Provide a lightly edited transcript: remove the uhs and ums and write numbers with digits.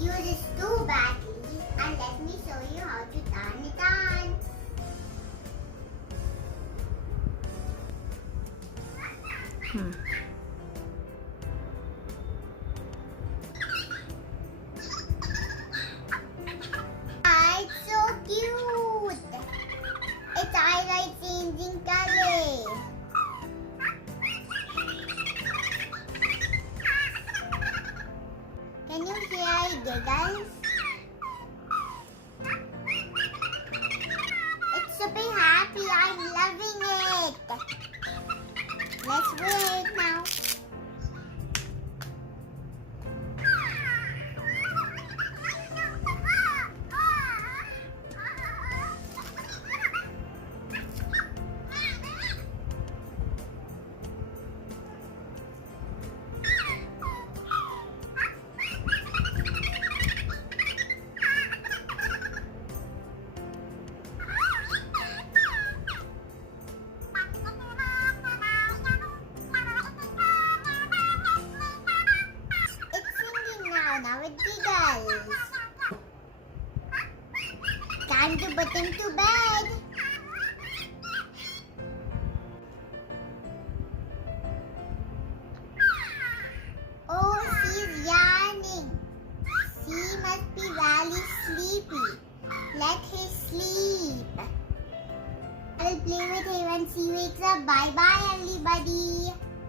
use this too badly, and let me show you how to turn it on. It's so cute. Its eyes are changing color. Can you hear it giggles? It's super happy. I'm loving it. Let's wait now. Now it giggles. Time to put him to bed. Oh, she's yawning. She must be really sleepy. Let her sleep. I'll play with her when she wakes up. Bye bye, everybody.